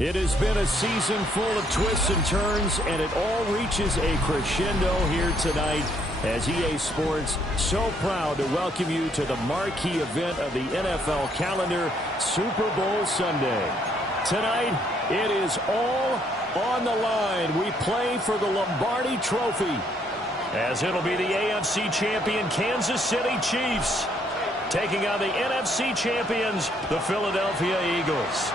It has been a season full of twists and turns, and it all reaches a crescendo here tonight as EA Sports so proud to welcome you to the marquee event of the NFL calendar, Super Bowl Sunday. Tonight, it is all on the line. We play for the Lombardi Trophy, as it'll be the AFC champion Kansas City Chiefs taking on the NFC champions, the Philadelphia Eagles.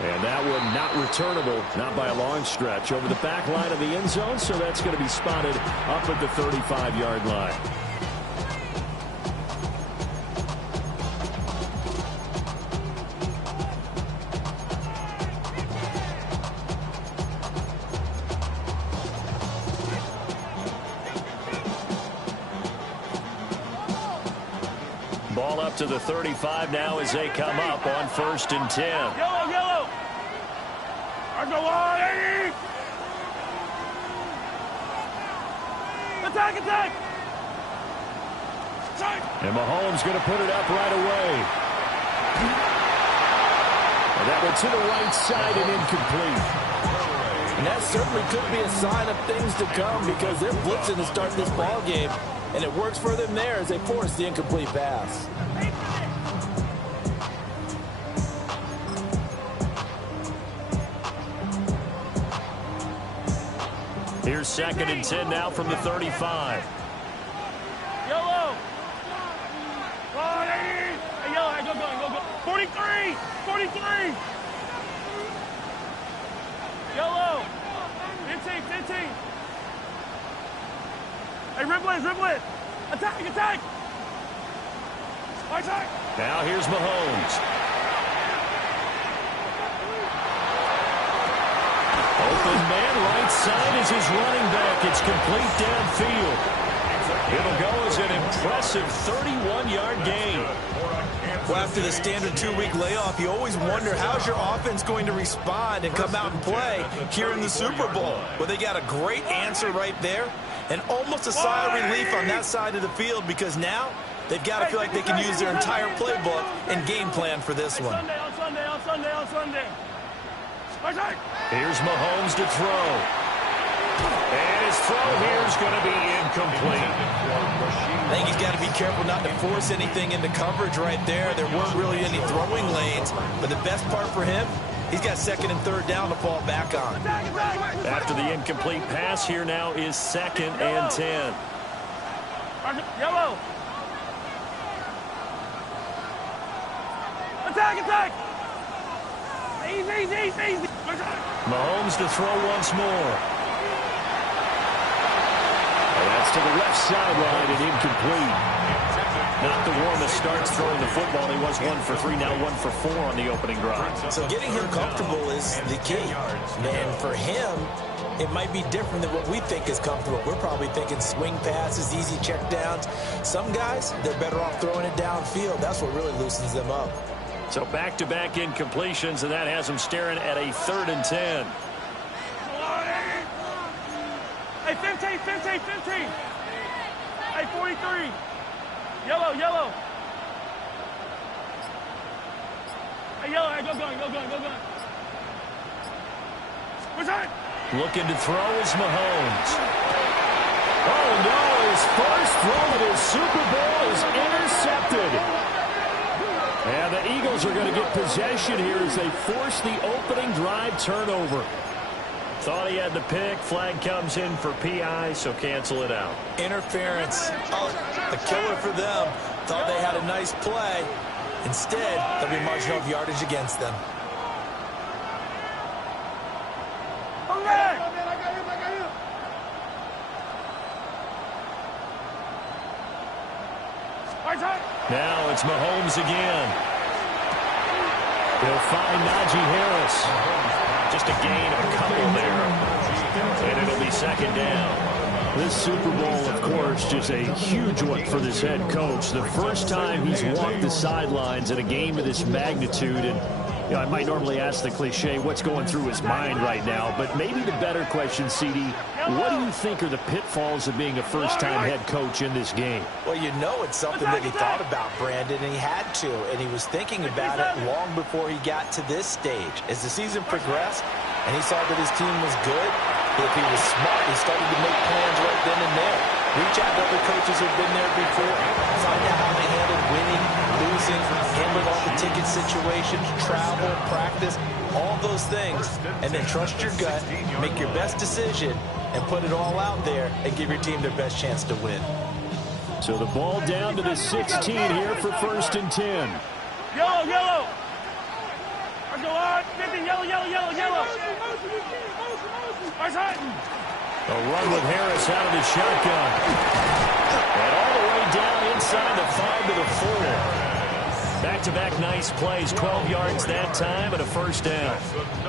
And that one not returnable, not by a long stretch, over the back line of the end zone, so that's going to be spotted up at the 35-yard line. Ball up to the 35 now as they come up on 1st and 10. Yellow! Go on, Eddie! Attack! And Mahomes going to put it up right away. And that went to the right side and incomplete. And that certainly could be a sign of things to come because they're blitzing to start this ball game. And it works for them there as they force the incomplete pass. Here's 2nd and 10 now from the 35. Yellow! Go on, Eddie! Hey, Yellow, go. 43! Yellow! 15! Hey, ribble it! Attack! Now here's Mahomes. Open man, right side is his running back. It's complete downfield. It'll go as an impressive 31-yard gain. Well, after the standard 2-week layoff, you always wonder how's your offense going to respond and come out and play here in the Super Bowl. Well, they got a great answer right there and almost a sigh of relief on that side of the field because now they've got to feel like they can use their entire playbook and game plan for this one. On Sunday. Here's Mahomes to throw. And his throw here is going to be incomplete. I think he's got to be careful not to force anything into coverage right there. There weren't really any throwing lanes. But the best part for him, he's got 2nd and 3rd down to fall back on. After the incomplete pass, here now is 2nd and 10. Yellow! Attack! Easy! Mahomes to throw once more. And that's to the left sideline and incomplete. Not the warmest starts throwing the football. He was 1 for 3, now 1 for 4 on the opening drive. So getting him comfortable is the key. And for him, it might be different than what we think is comfortable. We're probably thinking swing passes, easy checkdowns. Some guys, they're better off throwing it downfield. That's what really loosens them up. So back-to-back incompletions, and that has him staring at a 3rd and 10. Hey, 15. Hey, 43. Yellow. Hey, Yellow, go going. What's that? Looking to throw is Mahomes. Oh, no, his first throw of his Super Bowl is intercepted. And the Eagles are going to get possession here as they force the opening drive turnover. Thought he had the pick. Flag comes in for PI, so cancel it out. Interference. Oh, a killer for them. Thought they had a nice play. Instead, there'll be marginal yardage against them. Now it's Mahomes again. He'll find Najee Harris. Just a gain of a couple there. And it'll be 2nd down. This Super Bowl, of course, just a huge one for this head coach. The first time he's walked the sidelines in a game of this magnitude. And You know, I might normally ask the cliche, what's going through his mind right now, but maybe the better question, CD, what do you think are the pitfalls of being a first-time head coach in this game? Well, you know it's something that he thought about, Brandon, and he had to, and he was thinking about it long before he got to this stage. As the season progressed and he saw that his team was good, if he was smart, he started to make plans right then and there. Reach out to other coaches who've been there before, find out how they handled winning, losing, handled all the ticket situations, travel, practice, all those things, and then trust your gut, make your best decision, and put it all out there and give your team their best chance to win. So the ball down to the 16 here for 1st and 10. Yellow, yellow. Let's go on. 50, yellow, yellow, yellow, yellow. Where's Hutton? A run with Harris out of the shotgun. And all the way down inside the 5 to the 4. Back-to-back nice plays, 12 yards that time and a 1st down.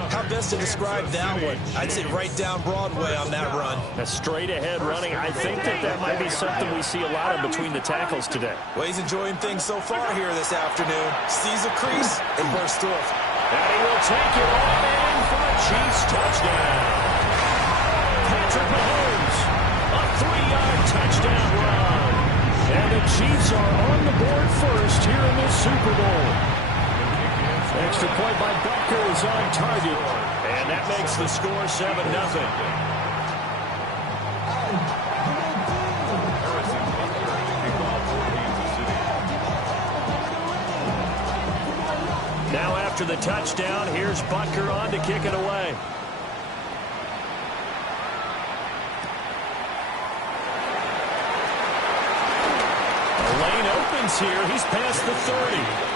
How best to describe that one? I'd say right down Broadway on that run. A straight-ahead running. I think that might be something we see a lot of between the tackles today. Well, he's enjoying things so far here this afternoon. Sees a crease and bursts through it. And he will take it all in for a Chiefs touchdown. Patrick Mahomes, a 3-yard touchdown run. And the Chiefs are on the board first here in this Super Bowl. Extra point by Butker is on target. And that makes the score 7-0. Now after the touchdown, here's Butker on to kick it away. The lane opens here. He's past the 30.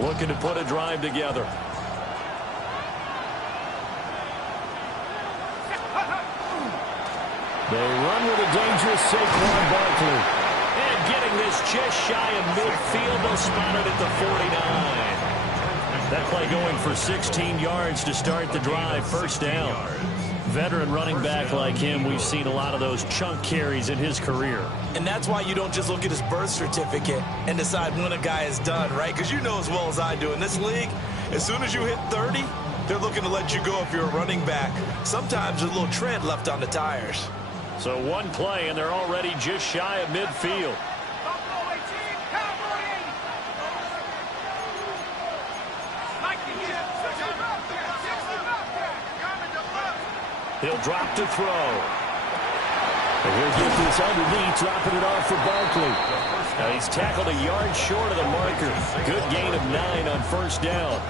Looking to put a drive together. They run with a dangerous Saquon Barkley. And getting this just shy of midfield. They'll spot it at the 49. That play going for 16 yards to start the drive. 1st down. Veteran running back like him, we've seen a lot of those chunk carries in his career. And that's why you don't just look at his birth certificate and decide when a guy is done, right? Because you know as well as I do, in this league, as soon as you hit 30, they're looking to let you go if you're a running back. Sometimes there's a little tread left on the tires. So one play, and they're already just shy of midfield. He'll drop to throw. And he'll get this underneath, dropping it off for Barkley. Now he's tackled a yard short of the marker. Good gain of 9 on 1st down.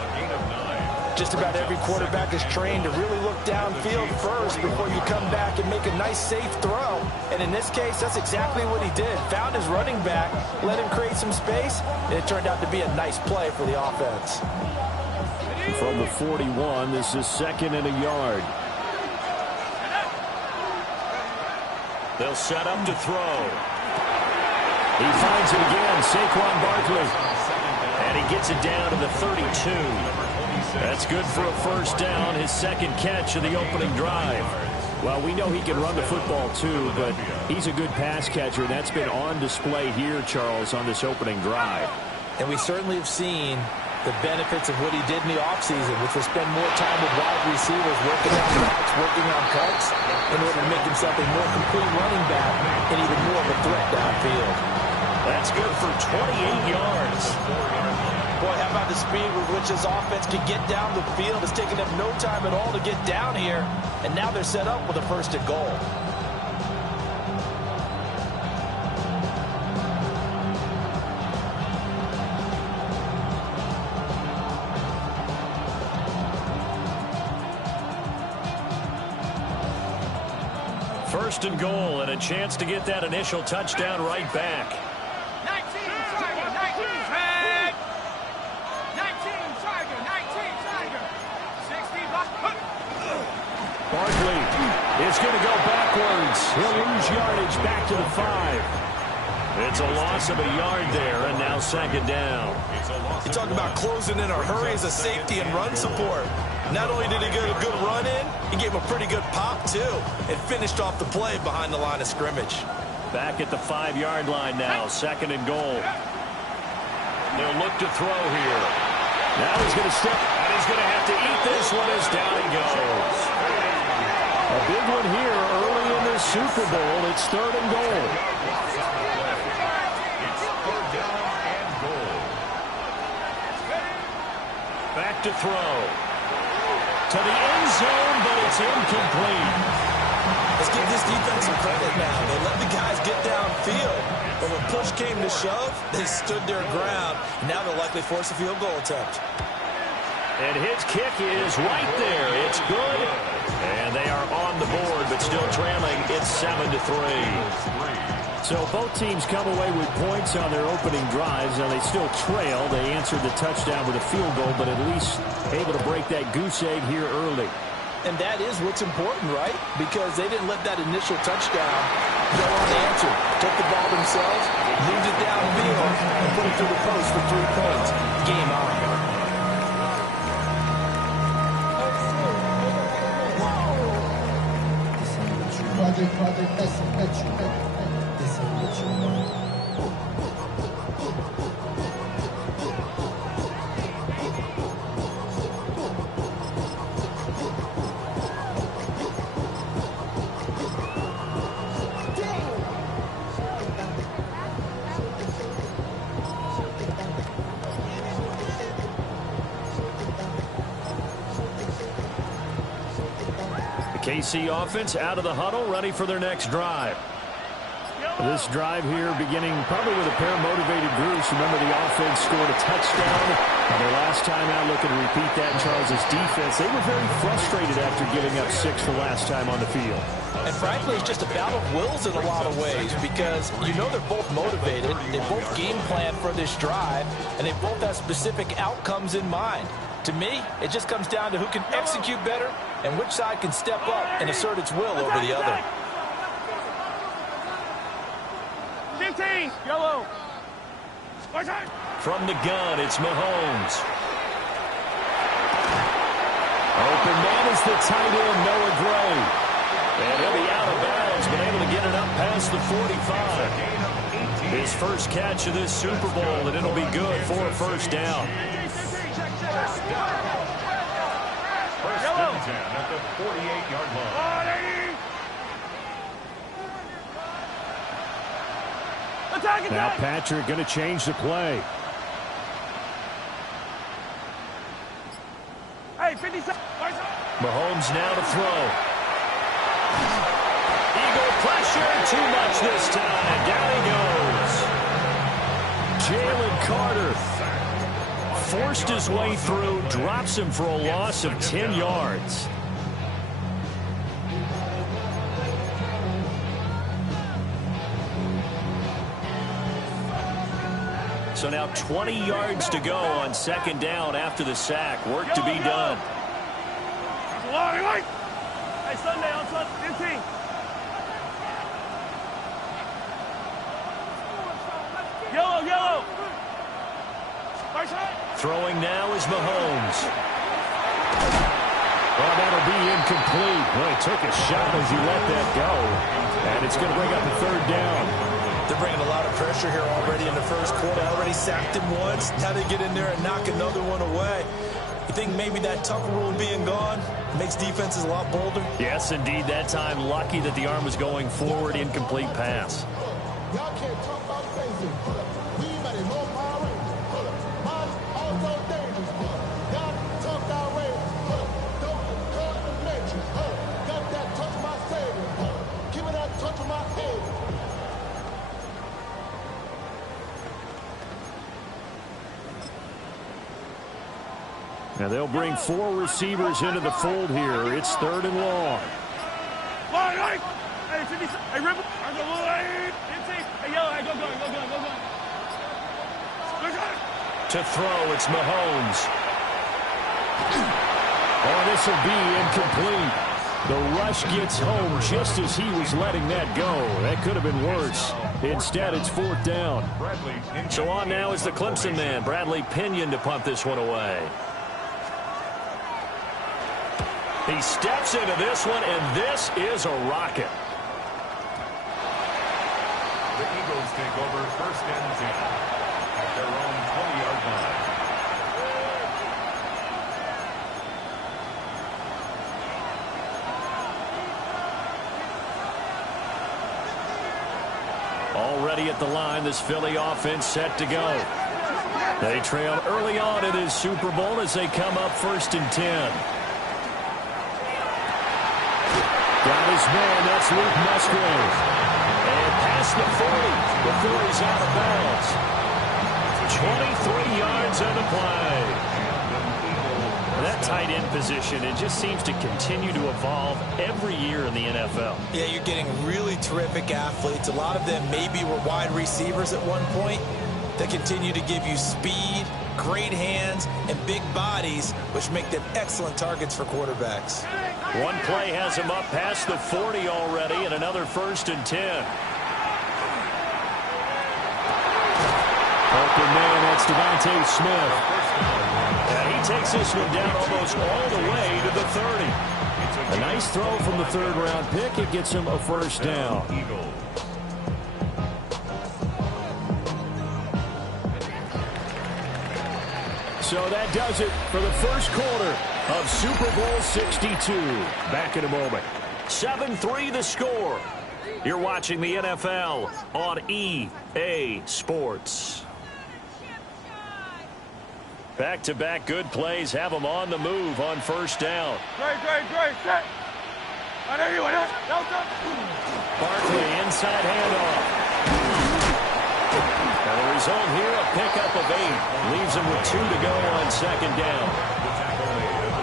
Just about every quarterback is trained to really look downfield first before you come back and make a nice, safe throw. And in this case, that's exactly what he did. Found his running back, let him create some space, and it turned out to be a nice play for the offense. From the 41, this is 2nd and a yard. They'll set up to throw. He finds it again, Saquon Barkley. And he gets it down to the 32. That's good for a 1st down, his 2nd catch of the opening drive. Well, we know he can run the football too, but he's a good pass catcher, and that's been on display here, Charles, on this opening drive. And we certainly have seen the benefits of what he did in the offseason, which was spend more time with wide receivers, working on routes, working on cuts, in order to make himself a more complete running back and even more of a threat downfield. That's good for 28 yards. Boy, how about the speed with which this offense can get down the field? It's taken them no time at all to get down here, and now they're set up with a 1st and goal. First and goal, and a chance to get that initial touchdown right back. 19, Tiger, 19, Tiger. 19, Tiger, 19, Tiger. is going to go backwards. He'll lose yardage back to the 5. It's a loss of a yard there, and now second down. You talk about closing in a hurry as a safety and run support. Not only did he get a good run in, he gave a pretty good pop, too, and finished off the play behind the line of scrimmage. Back at the 5-yard line now, second and goal. They'll look to throw here. Now he's going to step, and he's going to have to eat this one as down he goes. A big one here early in the Super Bowl. It's third and goal. Back to throw. To the end zone, but it's incomplete. Let's give this defense some credit now. They let the guys get downfield. But when push came to shove, they stood their ground. And now they'll likely force a field goal attempt. And his kick is right there. It's good. And they are on the board, but still trailing. It's 7-3. So both teams come away with points on their opening drives. Now they still trail. They answered the touchdown with a field goal, but at least able to break that goose egg here early. And that is what's important, right? Because they didn't let that initial touchdown go unanswered. Took the ball themselves, moved it downfield, and put it through the post for 3 points. Game on. KC offense out of the huddle, ready for their next drive. This drive here beginning probably with a pair of motivated groups. Remember, the offense scored a touchdown. And their last time out, looking to repeat that. Charles' defense, they were very frustrated after giving up 6 the last time on the field. And frankly, it's just a battle of wills in a lot of ways because you know they're both motivated. They both game plan for this drive, and they both have specific outcomes in mind. To me, it just comes down to who can execute better and which side can step up and assert its will over the other. 15, yellow. From the gun, it's Mahomes. Open man is the tight end, Noah Gray. And he'll be out of bounds, but able to get it up past the 45. His first catch of this Super Bowl, and it'll be good for a first down. First and 10 at the 48-yard line. Attack, Now attack. Patrick going to change the play. Hey, 57. Mahomes now to throw. Eagle pressure, too much this time. Down he goes. Jalen Carter forced his way through, drops him for a loss of 10 yards. So now 20 yards to go on second down after the sack. Work to be done. Hey, Sunday on 15. Yellow, yellow. Throwing now is Mahomes. Well, that'll be incomplete. Well, he took a shot as he let that go. And it's going to bring up a third down. They're bringing a lot of pressure here already in the first quarter. Already sacked him once. Now they get in there and knock another one away. You think maybe that tuck rule being gone makes defenses a lot bolder? Yes, indeed. That time, lucky that the arm was going forward. Incomplete pass. Y'all can't talk about crazy. We might have no power. Also dangerous. Y'all talk our way. Don't cut the matrix. Got that touch my savior. Give me that touch of my head. Now they'll bring 4 receivers into the fold here. It's third and long. Hey, 50. Hey, Ripple. Hey, 15. Hey, yellow. Hey, go. To throw, it's Mahomes. Oh, this will be incomplete. The rush gets home just as he was letting that go. That could have been worse. Instead, it's 4th down. So on now is the Clemson man, Bradley Pinion, to punt this one away. He steps into this one, and this is a rocket. The Eagles take over 1st and 10 at their own 20-yard line. Already at the line, this Philly offense set to go. They trail early on in this Super Bowl as they come up 1st and 10. Got his man, that's Luke Musgrave. And past the 40 before he's out of bounds. 23 yards on the play. That tight end position, it just seems to continue to evolve every year in the NFL. Yeah, you're getting really terrific athletes. A lot of them maybe were wide receivers at one point. They continue to give you speed, great hands, and big bodies, which make them excellent targets for quarterbacks. One play has him up past the 40 already, and another 1st and 10. Open man, that's Devontae Smith. And he takes this one down almost all the way to the 30. A nice throw from the 3rd-round pick. It gets him a 1st down. So that does it for the first quarter of Super Bowl 62. Back in a moment. 7-3 the score. You're watching the NFL on EA Sports. Back-to-back good plays have them on the move on 1st down. Great, set. I know you want it. Barkley inside handoff. And the result here, a pickup of 8. Leaves him with 2 to go on 2nd down.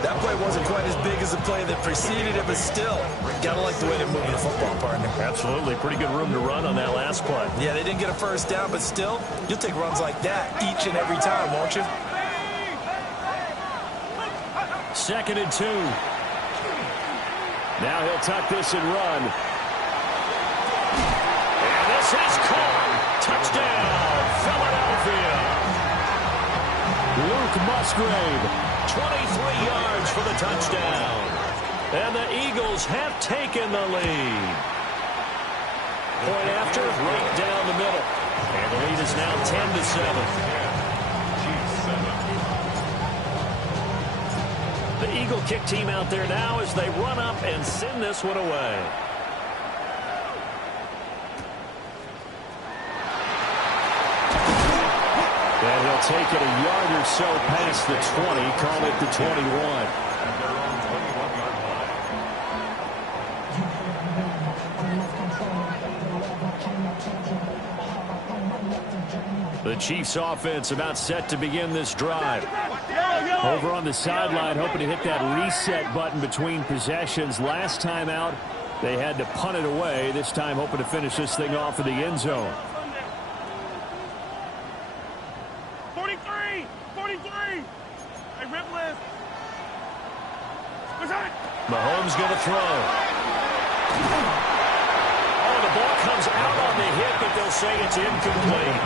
That play wasn't quite as big as the play that preceded it, but still, gotta like the way they're moving the football, partner. Absolutely. Pretty good room to run on that last play. Yeah, they didn't get a 1st down, but still, you'll take runs like that each and every time, won't you? 2nd and 2. Now he'll tuck this and run. And this is caught. Touchdown, Philadelphia. Luke Musgrave, 23 yards for the touchdown. And the Eagles have taken the lead. Point after, right down the middle. And the lead is now 10-7. The Eagle kick team out there now as they run up and send this one away. And he'll take it a yard or so past the 20, call it the 21. The Chiefs offense about set to begin this drive. Over on the sideline, hoping to hit that reset button between possessions. Last time out, they had to punt it away. This time, hoping to finish this thing off in the end zone. 43. Hey, rip list. Mahomes going to throw. Oh, the ball comes out on the hit, but they'll say it's incomplete.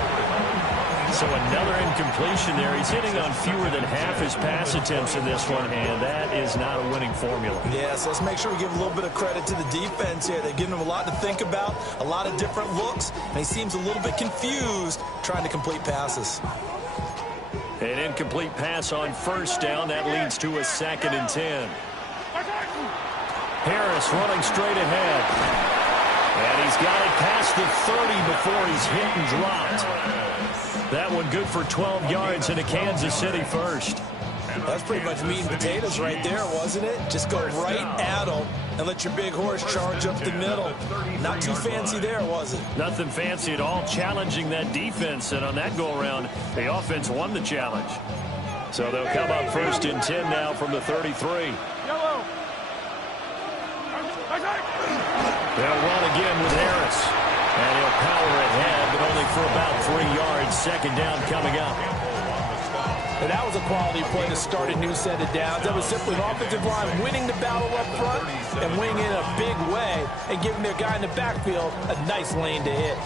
So another incompletion there. He's hitting on fewer than half his pass attempts in this one, and that is not a winning formula. Yeah, so let's make sure we give a little bit of credit to the defense here. They've given him a lot to think about, a lot of different looks, and he seems a little bit confused trying to complete passes. An incomplete pass on 1st down. That leads to a 2nd and 10. Harris running straight ahead. And he's got it past the 30 before he's hit and dropped. That one good for 12 yards in a Kansas City 1st. That's pretty much meat and potatoes right there, wasn't it? Just go right at them and let your big horse charge up the middle. Not too fancy there, was it? Nothing fancy at all, challenging that defense. And on that go-around, the offense won the challenge. So they'll come up 1st and 10 now from the 33. They'll run again with Harris. And he'll power ahead, but only for about 3 yards. 2nd down coming up. And that was a quality play to start a new set of downs. That was simply an offensive line winning the battle up front and winning in a big way and giving their guy in the backfield a nice lane to hit.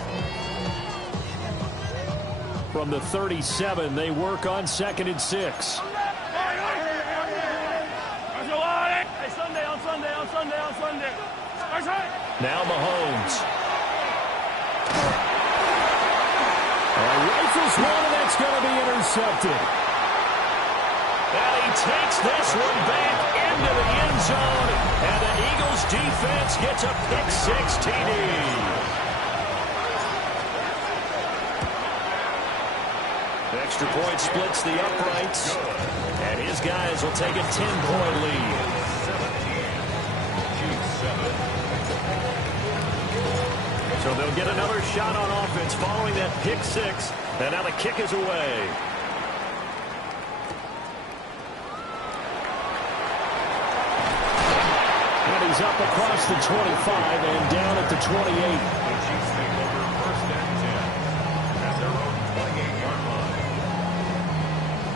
From the 37, they work on 2nd and 6. Now Mahomes. Rifles one, and that's going to be intercepted. And he takes this one back into the end zone, and the Eagles defense gets a pick-6 TD. Extra point splits the uprights, and his guys will take a 10-point lead. So they'll get another shot on offense following that pick-6, and now the kick is away. And he's up across the 25 and down at the 28. The Chiefs take over 1st and 10 at their own 28-yard line.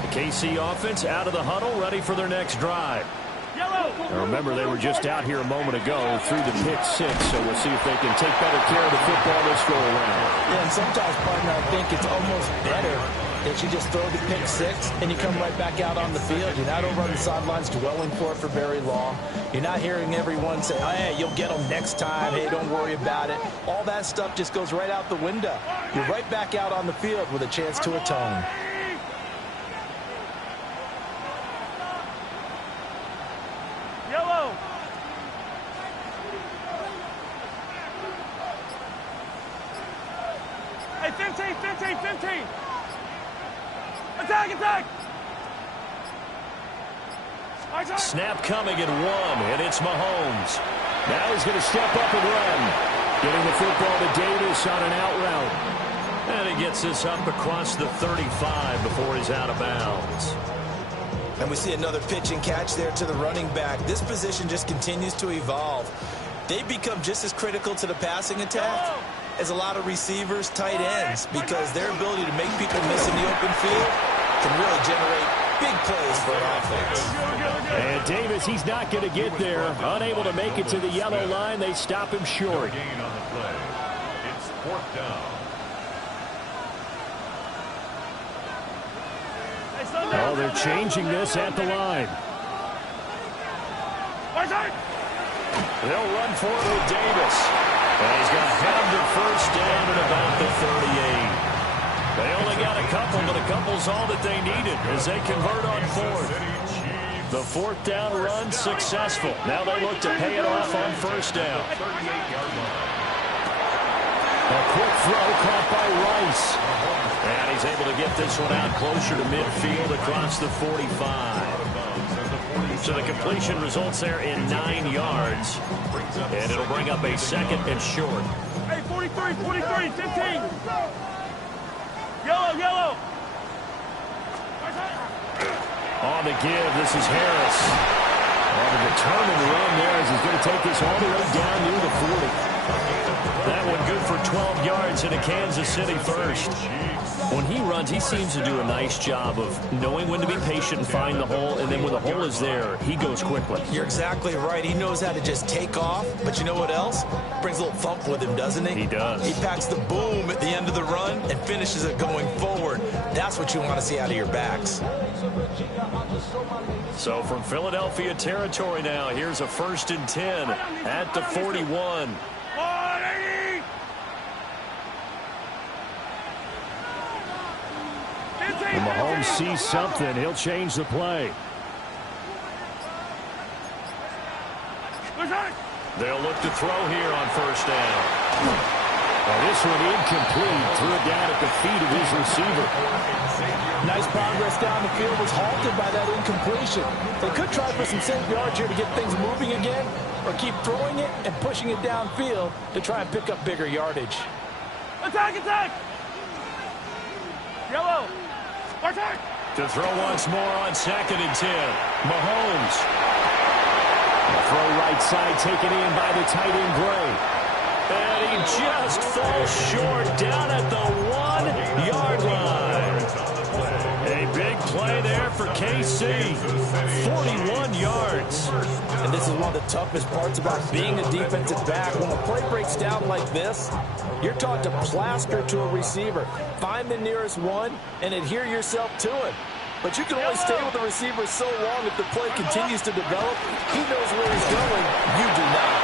The KC offense out of the huddle, ready for their next drive. Now remember, they were just out here a moment ago through the pick-6, so we'll see if they can take better care of the football this go-around. Yeah, and sometimes, partner, I think it's almost better that you just throw the pick-6 and you come right back out on the field. You're not over on the sidelines dwelling for it for very long. You're not hearing everyone say, oh, hey, you'll get them next time. Hey, don't worry about it. All that stuff just goes right out the window. You're right back out on the field with a chance to atone. Hey, 15. Attack! Snap coming at 1, and it's Mahomes. Now he's going to step up and run. Getting the football to Davis on an out route. And he gets this up across the 35 before he's out of bounds. And we see another pitch and catch there to the running back. This position just continues to evolve. They become just as critical to the passing attack as a lot of receivers, tight ends, because their ability to make people miss in the open field can really generate big plays for an offense. And Davis, he's not going to get there. Unable to make it to the yellow line. They stop him short. Gain on the play. It's 4th down. Oh, they're changing this at the line. They'll run for it with Davis. And he's going to have the first down at about the 38. They only got a couple, but a couple's all that they needed as they convert on 4th. The 4th down run successful. Now they look to pay it off on 1st down. 38-yard line. A quick throw caught by Rice. And he's able to get this one out closer to midfield across the 45. So the completion results there in 9 yards. And it'll bring up a 2nd and short. Hey, 43, 15. Yellow. On the give, this is Harris. On the determined run there as he's going to take this all the way down near the 40. That one good for 12 yards into Kansas City first. When he runs, he seems to do a nice job of knowing when to be patient and find the hole, and then when the hole is there, he goes quickly. You're exactly right. He knows how to just take off, but you know what else? Brings a little thump with him, doesn't he? He does. He packs the boom at the end of the run and finishes it going forward. That's what you want to see out of your backs. So from Philadelphia territory now, here's a 1st and 10 at the 41. When Mahomes sees something, he'll change the play. They'll look to throw here on 1st down. Well, this one incomplete. Threw it down at the feet of his receiver. Nice progress down the field was halted by that incompletion. They could try for some safe yards here to get things moving again, or keep throwing it and pushing it downfield to try and pick up bigger yardage. Attack! Yellow! To throw once more on 2nd and 10. Mahomes. The throw right side taken in by the tight end Gray. And he just falls short down at the 1-yard line. A big play there KC, 41 yards. And this is one of the toughest parts about being a defensive back. When a play breaks down like this, you're taught to plaster to a receiver. Find the nearest one and adhere yourself to it. But you can only stay with the receiver so long if the play continues to develop. He knows where he's going. You do not.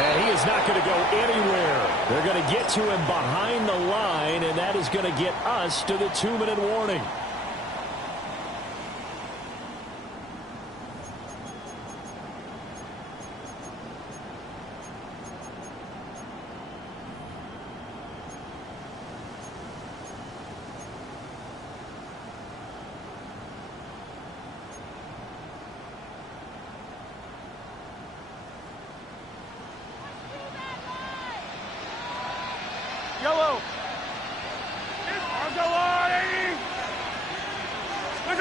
And he is not going to go anywhere. They're going to get to him behind the line, and that is going to get us to the 2-minute warning. Yellow. On the line. And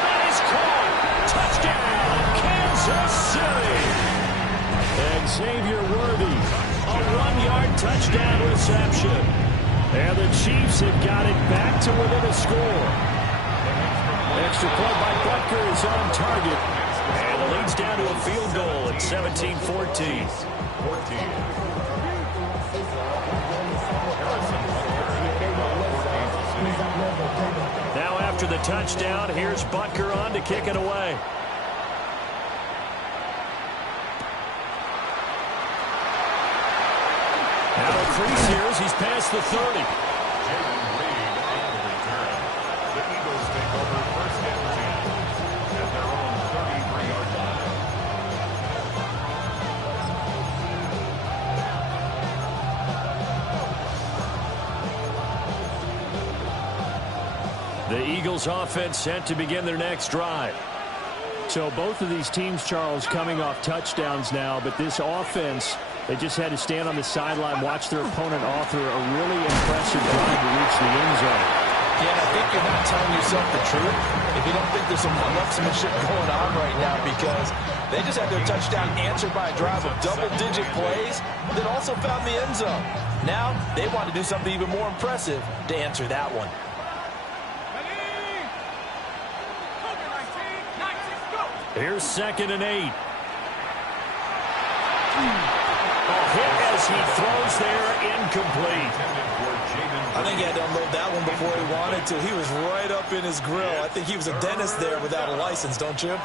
that is caught. Touchdown, Kansas City. And Xavier Worthy, a 1-yard touchdown reception. And the Chiefs have got it back to within a score. Extra point by Butker is on target. And it leads down to a field goal at 17-14. Now after the touchdown, here's Butker on to kick it away. Now a crease here as he's past the 30. The Eagles take over first and 10 at their own 33-yard line. The Eagles offense set to begin their next drive. So both of these teams, Charles, coming off touchdowns now, but this offense, they just had to stand on the sideline, watch their opponent author a really impressive drive to reach the end zone. Yeah, and I think you're not telling yourself the truth if you don't think there's some one-upsmanship going on right now, because they just had their touchdown answered by a drive of double-digit plays that also found the end zone. Now they want to do something even more impressive to answer that one. Here's 2nd and 8. A hit as he throws there, incomplete. I think he had to unload that one before he wanted to. He was right up in his grill. I think he was a dentist there without a license, don't you?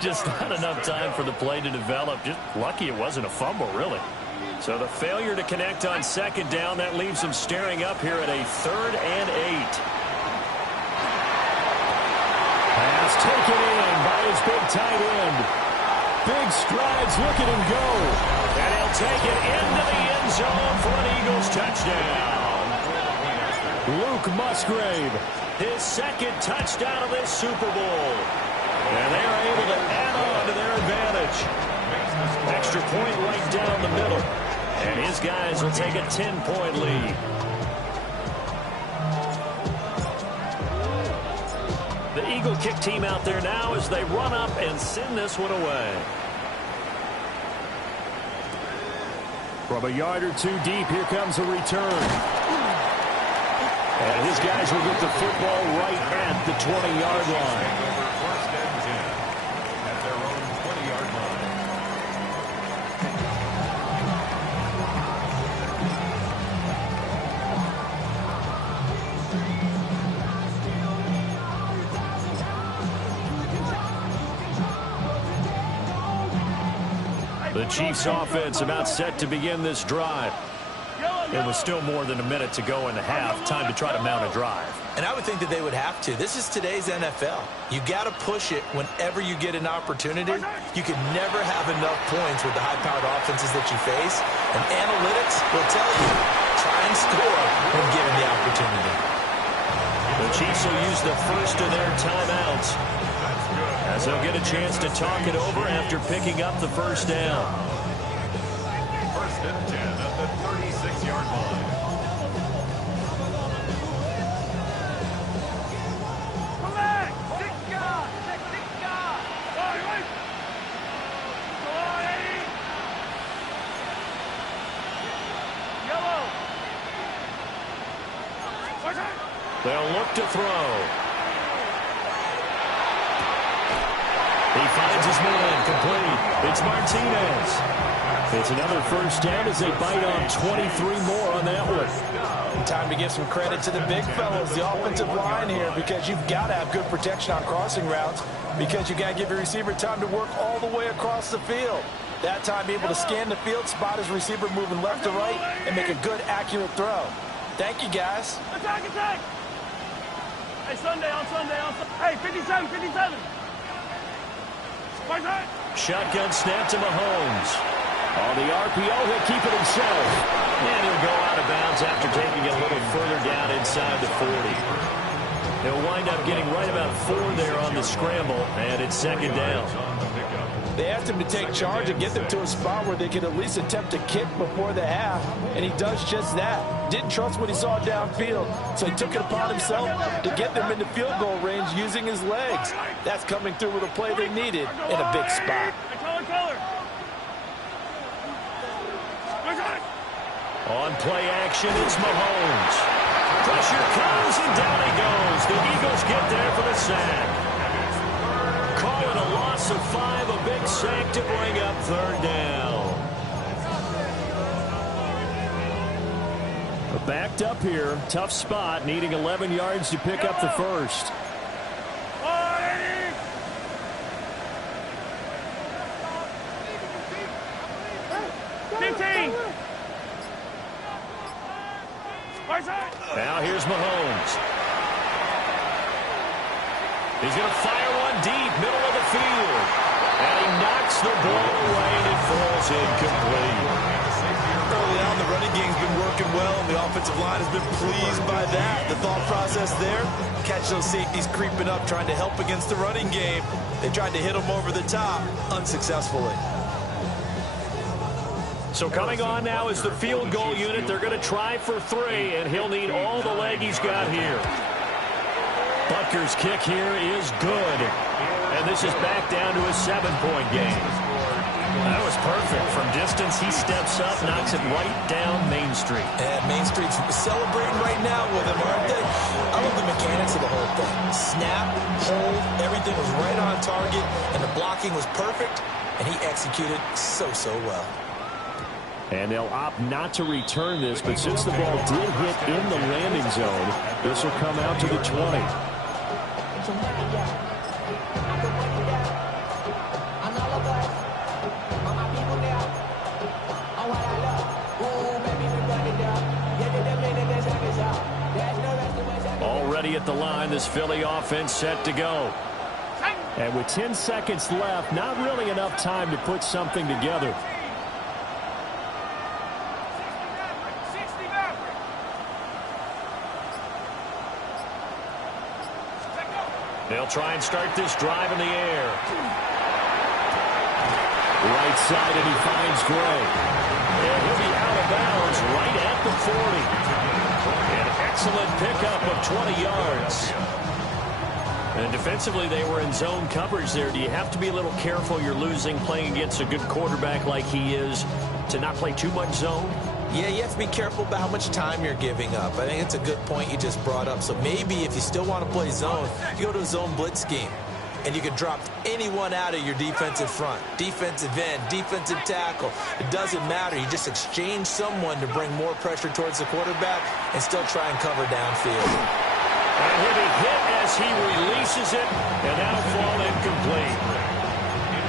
Just not enough time for the play to develop. Just lucky it wasn't a fumble, really. So the failure to connect on 2nd down, that leaves him staring up here at a 3rd and 8. Pass taken in by his big tight end. Big strides, look at him go. And he'll take it into the end zone for an Eagles touchdown. Luke Musgrave, his 2nd touchdown of this Super Bowl. And they are able to add on to their advantage. Extra point right down the middle. And his guys will take a 10-point lead. The Eagle kick team out there now as they run up and send this one away. From a yard or two deep, here comes a return. And his guys will get the football right at the 20-yard line. First and 10 at their own 20-yard line. The Chiefs offense about set to begin this drive. It was still more than a minute to go in the half. Time to try to mount a drive. And I would think that they would have to. This is today's NFL. You got to push it whenever you get an opportunity. You can never have enough points with the high-powered offenses that you face. And analytics will tell you, try and score when given the opportunity. The Chiefs will use the first of their timeouts as they'll get a chance to talk it over after picking up the first down. First and 10 at the 36-yard line. They'll look to throw. He finds his man, complete. It's Martinez. It's another first down as they bite on 23 more on that one. Time to give some credit to the big fellas, the offensive line here, because you've got to have good protection on crossing routes, because you got to give your receiver time to work all the way across the field. That time able to scan the field, spot his receiver moving left to right, and make a good, accurate throw. Thank you, guys. Attack, attack! Hey, Sunday, on Sunday. Hey, 57, 57. Right side. Shotgun snap to Mahomes. On the RPO, he'll keep it himself. And he'll go out of bounds after taking it a little further down inside the 40. He'll wind up getting right about 4 there on the scramble, and it's second down. They asked him to take charge and get them to a spot where they could at least attempt to kick before the half, and he does just that. Didn't trust what he saw downfield, so he took it upon himself to get them into field goal range using his legs. That's coming through with a play they needed in a big spot. On play action, it's Mahomes. Pressure comes, and down he goes. The Eagles get there for the sack. Call it a loss of 5, a big sack to bring up third down. Backed up here, tough spot, needing 11 yards to pick up the first. 15. Now here's Mahomes. He's going to fire one deep, middle of the field. And he knocks the ball away, and it falls incomplete. Early on, the running game's been working well, and the offensive line has been pleased by that. The thought process there, catch those safeties creeping up, trying to help against the running game. They tried to hit them over the top, unsuccessfully. So coming on now is the field goal unit. They're going to try for 3, and he'll need all the leg he's got here. Butker's kick here is good. And this is back down to a 7-point game. That was perfect. From distance, he steps up, knocks it right down Main Street. And Main Street's celebrating right now with him, aren't they? I love the mechanics of the whole thing. Snap, hold, everything was right on target, and the blocking was perfect, and he executed so well. And they'll opt not to return this, but since the ball did hit in the landing zone, this will come out to the 20. Already at the line, this Philly offense set to go. And with 10 seconds left, not really enough time to put something together. They'll try and start this drive in the air. Right side, and he finds Gray. And he'll be out of bounds right at the 40. An excellent pickup of 20 yards. And defensively, they were in zone coverage there. Do you have to be a little careful? You're losing playing against a good quarterback like he is to not play too much zone? Yeah, you have to be careful about how much time you're giving up. I think it's a good point you just brought up. So maybe if you still want to play zone, you go to a zone blitz scheme. And you can drop anyone out of your defensive front. Defensive end, defensive tackle. It doesn't matter. You just exchange someone to bring more pressure towards the quarterback and still try and cover downfield. And he'll be hit as he releases it, and that'll fall incomplete.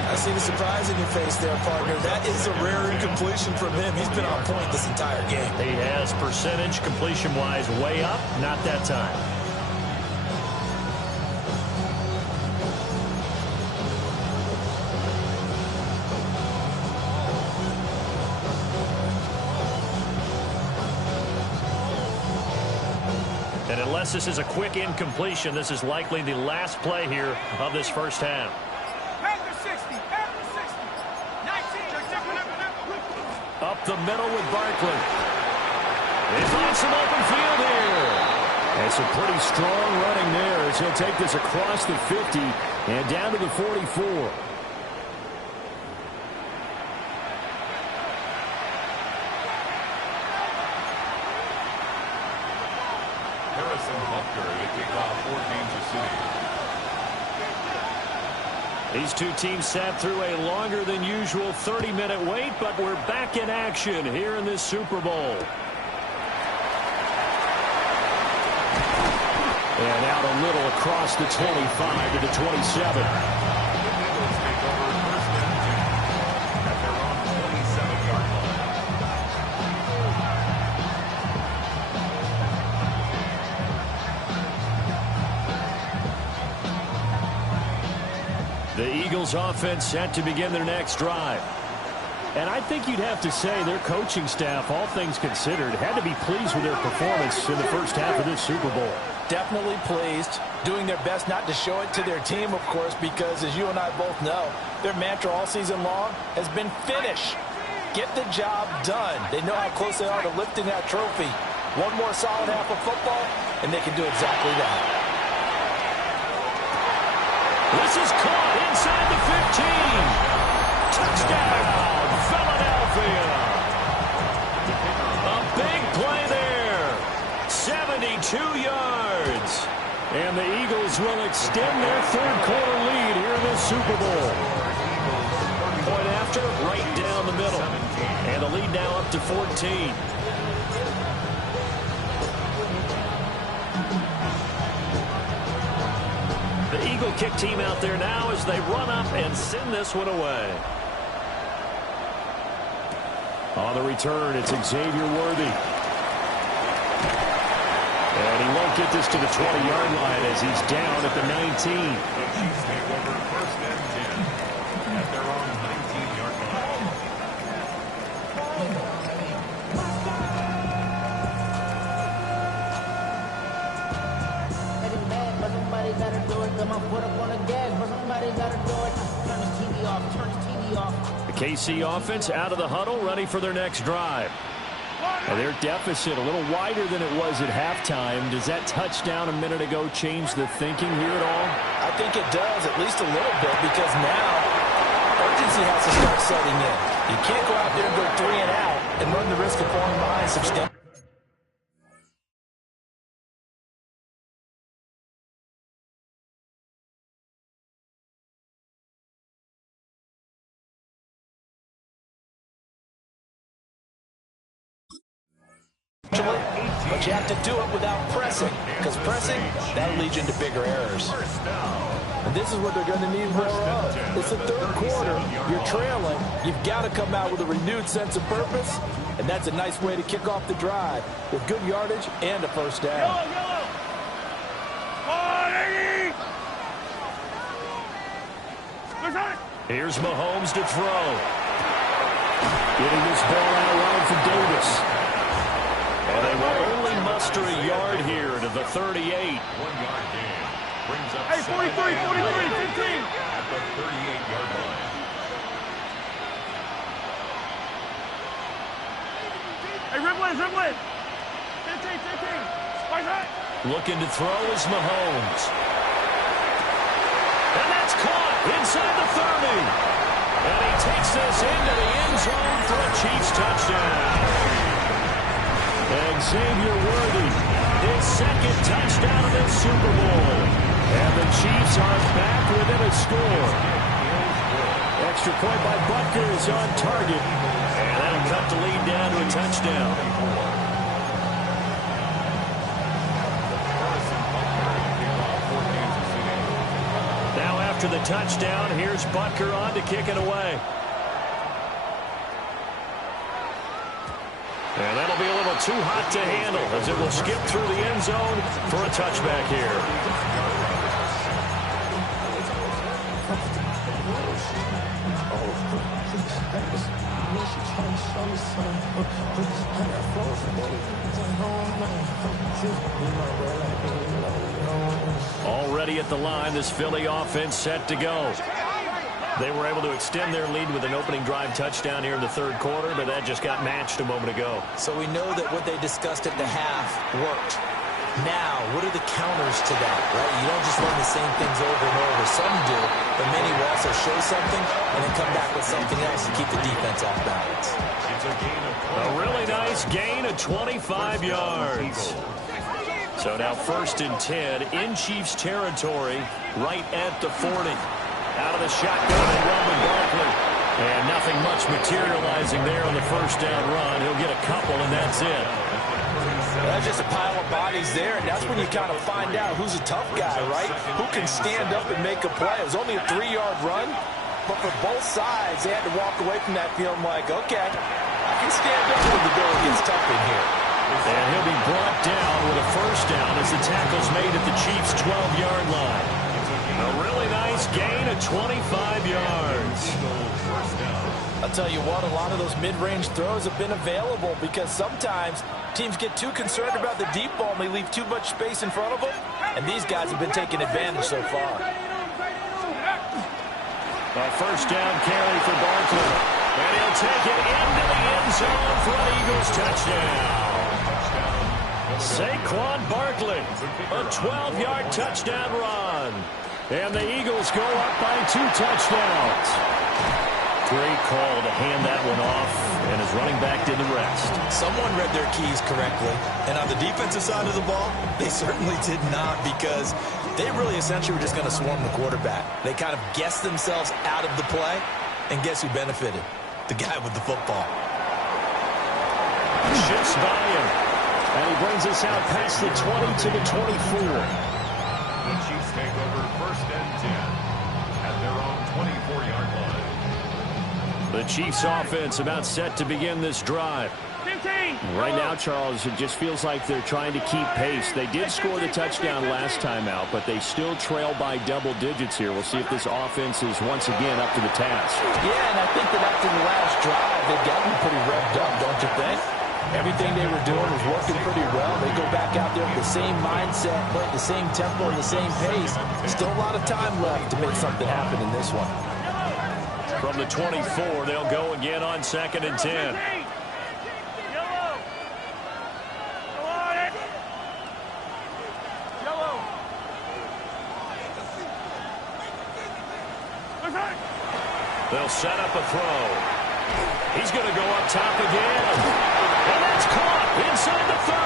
I see the surprise in your face there, partner. That is a rare incompletion from him. He's been on point this entire game. He has percentage completion-wise way up, not that time. And unless this is a quick incompletion, this is likely the last play here of this first half. Up the middle with Barkley. He finds some open field here. And some pretty strong running there as he'll take this across the 50 and down to the 44. Butker These two teams sat through a longer than usual 30-minute wait, but we're back in action here in this Super Bowl. And out a little across the 25 to the 27. The Eagles offense set to begin their next drive. And I think you'd have to say their coaching staff, all things considered, had to be pleased with their performance in the first half of this Super Bowl. Definitely pleased, doing their best not to show it to their team, of course, because as you and I both know, their mantra all season long has been finish. Get the job done. They know how close they are to lifting that trophy. One more solid half of football, and they can do exactly that. This is caught inside the 15. Touchdown, Philadelphia. A big play there. 72 yards. And the Eagles will extend their third-quarter lead here in this Super Bowl. Point after, right down the middle. And the lead now up to 14. The Eagle kick team out there now as they run up and send this one away. On the return, it's Xavier Worthy. And he won't get this to the 20-yard line as he's down at the 19. The Chiefs take over first and 10 at their own 19-yard line. But somebody gotta do it. Got my foot up on the gas, but somebody gotta do it. Turn this TV off. Turn this TV off. The KC offense out of the huddle, ready for their next drive. And their deficit a little wider than it was at halftime. Does that touchdown a minute ago change the thinking here at all? I think it does, at least a little bit, because now urgency has to start setting in. You can't go out there and go 3 and out and run the risk of falling behind substantially. But you have to do it without pressing, because pressing, that'll lead you into bigger errors. And this is what they're going to need more of. It's the third quarter. You're trailing. You've got to come out with a renewed sense of purpose, and that's a nice way to kick off the drive with good yardage and a first down. Here's Mahomes to throw. Getting this ball out wide for Davis. And they will only muster a yard here to the 38. 1 yard gain brings up 43, 15. at the 38-yard line. Hey, Riblet. 15. Right side. Looking to throw is Mahomes. And that's caught inside the 30. And he takes this into the end zone for a Chiefs touchdown. Xavier Worthy, his second touchdown of this Super Bowl. And the Chiefs are back within a score. Extra point by Butker is on target. And that'll cut the lead down to a touchdown. Now after the touchdown, here's Butker on to kick it away. And that'll be a little too hot to handle as it will skip through the end zone for a touchback here. Already at the line, this Philly offense set to go. They were able to extend their lead with an opening drive touchdown here in the third quarter, but that just got matched a moment ago. So we know that what they discussed at the half worked. Now, what are the counters to that, right? You don't just run the same things over and over. Some do, but many will also show something and then come back with something else to keep the defense off balance. A really nice gain of 25 yards. So now 1st and 10 in Chiefs territory right at the 40. Out of the shotgun and run with Barkley. And nothing much materializing there on the first down run. He'll get a couple, and that's it. That's just a pile of bodies there, and that's when you kind of find out who's a tough guy, right? Who can stand up and make a play. It was only a 3-yard run, but for both sides, they had to walk away from that feeling like, okay, I can stand up when the going gets tough in here. And he'll be brought down with a first down as the tackle's made at the Chiefs' 12-yard line. A really nice gain of 25 yards. I'll tell you what, a lot of those mid-range throws have been available because sometimes teams get too concerned about the deep ball and they leave too much space in front of them, and these guys have been taking advantage so far. A first down carry for Barkley, and he'll take it into the end zone for an Eagles touchdown. Saquon Barkley, a 12-yard touchdown run. And the Eagles go up by 2 touchdowns. Great call to hand that one off, and his running back did the rest. Someone read their keys correctly, and on the defensive side of the ball, they certainly did not, because they really essentially were just going to swarm the quarterback. They kind of guessed themselves out of the play, and guess who benefited? The guy with the football. Shifts by him, and he brings us out past the 20 to the 24. The Chiefs take over 1st and 10 at their own 24-yard line. The Chiefs offense about set to begin this drive. 15. Right now, Charles, it just feels like they're trying to keep pace. They did score the touchdown last time out, but they still trail by double digits here. We'll see if this offense is once again up to the task. Yeah, and I think that after the last drive, they've gotten pretty revved up, don't you think? Everything they were doing was working pretty well. They go back out there with the same mindset, play at the same tempo and the same pace. Still a lot of time left to make something happen in this one. From the 24, they'll go again on 2nd and 10. Yellow. Yellow. They'll set up a throw. He's going to go up top again. And that's caught inside the 30.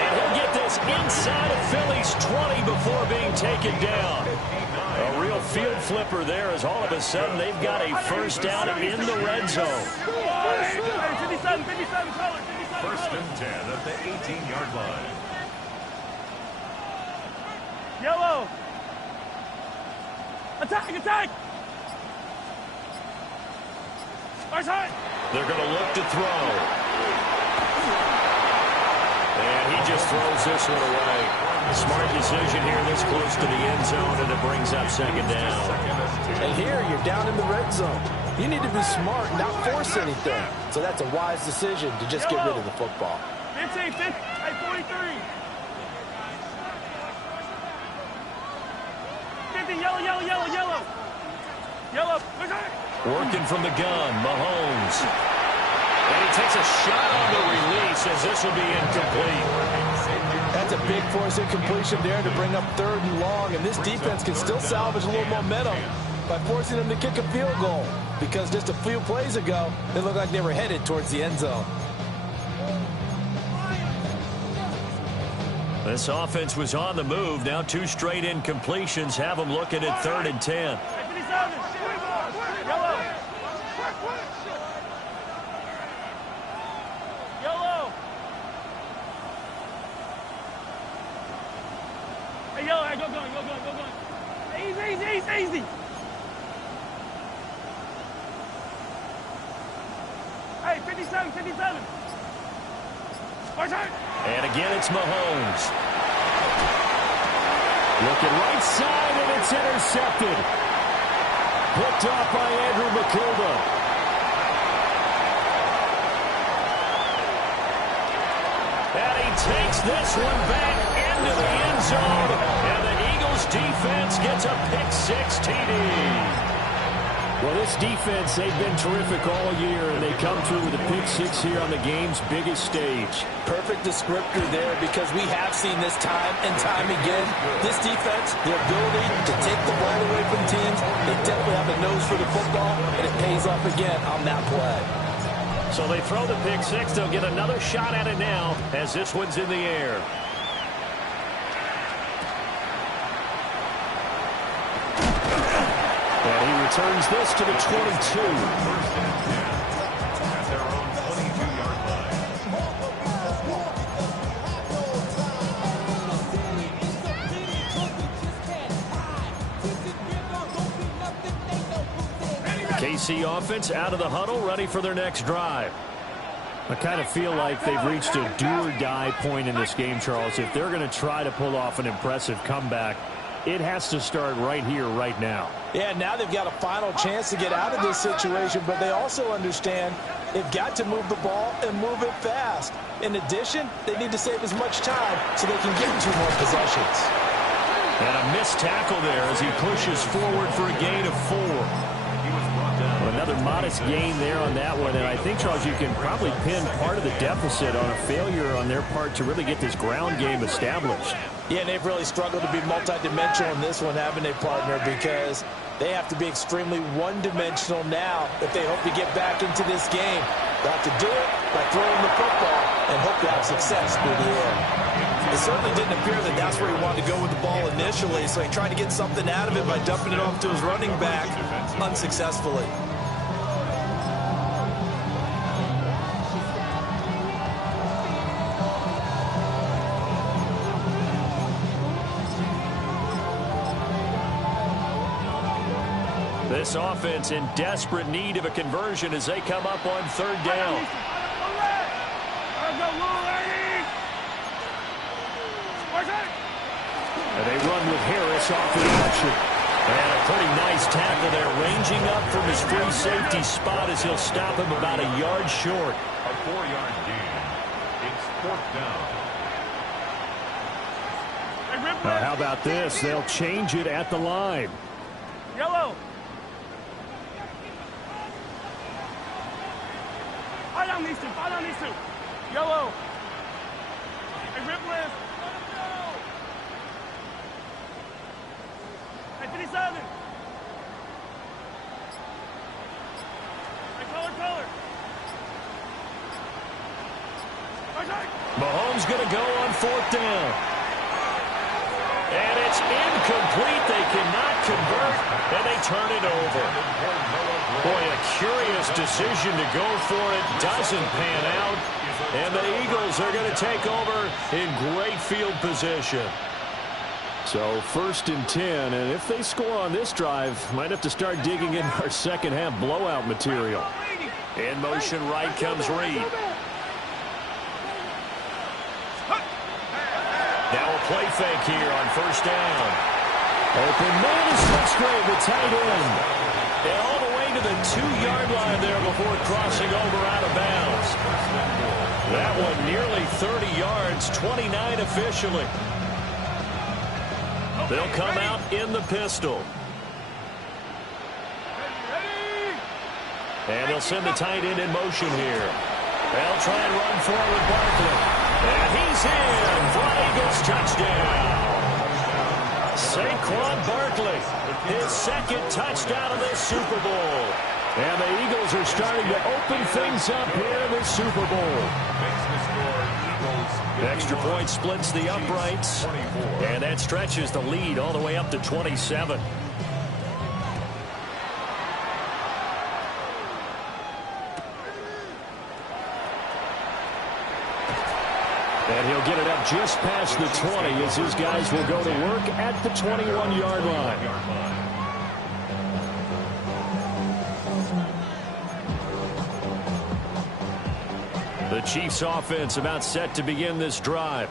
And he'll get this inside of Philly's 20 before being taken down. A real field flipper there, as all of a sudden they've got a first down in the red zone. 57, 57, 1st and 10 at the 18-yard line. Yellow. Attack, attack. They're going to look to throw. And he just throws this one away. Smart decision here this close to the end zone, and it brings up 2nd down. And here you're down in the red zone. You need to be smart and not force anything. So that's a wise decision to just get rid of the football. 15, 43. Yellow, yellow, yellow, yellow. Yellow. Working from the gun, Mahomes. And he takes a shot on the release as this will be incomplete. That's a big force incompletion there to bring up 3rd and long, and this defense can still salvage a little momentum by forcing them to kick a field goal, because just a few plays ago, it looked like they were headed towards the end zone. This offense was on the move. Now 2 straight incompletions have them looking at 3rd and 10. Yellow. Hey, yellow, hey, go going. Easy. Hey, 57. And again, it's Mahomes. Looking right side, and it's intercepted. Picked off by Andrew McCulba. And he takes this one back into the end zone. And the Eagles defense gets a pick-6 TD. Well, this defense, they've been terrific all year, and they come through with a pick-6 here on the game's biggest stage. Perfect descriptor there, because we have seen this time and time again. This defense, the ability to take the ball away from teams, they definitely have a nose for the football, and it pays off again on that play. So they throw the pick-6. They'll get another shot at it now as this one's in the air. And he returns this to the 22. First and 10 at their own 22-yard line. KC offense out of the huddle, ready for their next drive. I kind of feel like they've reached a do-or-die point in this game, Charles. If they're going to try to pull off an impressive comeback, it has to start right here, right now. Yeah, now they've got a final chance to get out of this situation, but they also understand they've got to move the ball and move it fast. In addition, they need to save as much time so they can get 2 more possessions. And a missed tackle there as he pushes forward for a gain of 4. Another modest gain there on that one, and I think, Charles, you can probably pin part of the deficit on a failure on their part to really get this ground game established. Yeah, and they've really struggled to be multidimensional in this one, haven't they, partner, because they have to be extremely one-dimensional now if they hope to get back into this game. They'll have to do it by throwing the football and hope to have success through the air. It certainly didn't appear that that's where he wanted to go with the ball initially, so he tried to get something out of it by dumping it off to his running back unsuccessfully. This offense in desperate need of a conversion as they come up on 3rd down. And they run with Harris off the option. And a pretty nice tackle there, ranging up from his free safety spot as he'll stop him about a yard short. A 4-yard gain. It's 4th down. How about this? They'll change it at the line. Yellow. Fight on these two. Yellow. Hey, rip left. Hey, 57. Hey, color. Mahomes going to go on 4th down. And it's incomplete. They cannot convert, and they turn it over. Boy, a curious decision to go for it. Doesn't pan out. And the Eagles are going to take over in great field position. So 1st and 10, and if they score on this drive, might have to start digging in our second-half blowout material. In motion right comes Reed. Now a play fake here on 1st down. Open man is Musgrave, the tight end. And all the way to the 2-yard line there before crossing over out of bounds. That one nearly 30 yards, 29 officially. They'll come out in the pistol. And they'll send the tight end in motion here. They'll try and run forward Barkley. And he's in for an Eagles touchdown. Saquon Barkley, his 2nd touchdown of this Super Bowl. And the Eagles are starting to open things up here in the Super Bowl. Extra point splits the uprights. And that stretches the lead all the way up to 27. And he'll get it up just past the 20 as his guys will go to work at the 21-yard line. The Chiefs offense about set to begin this drive.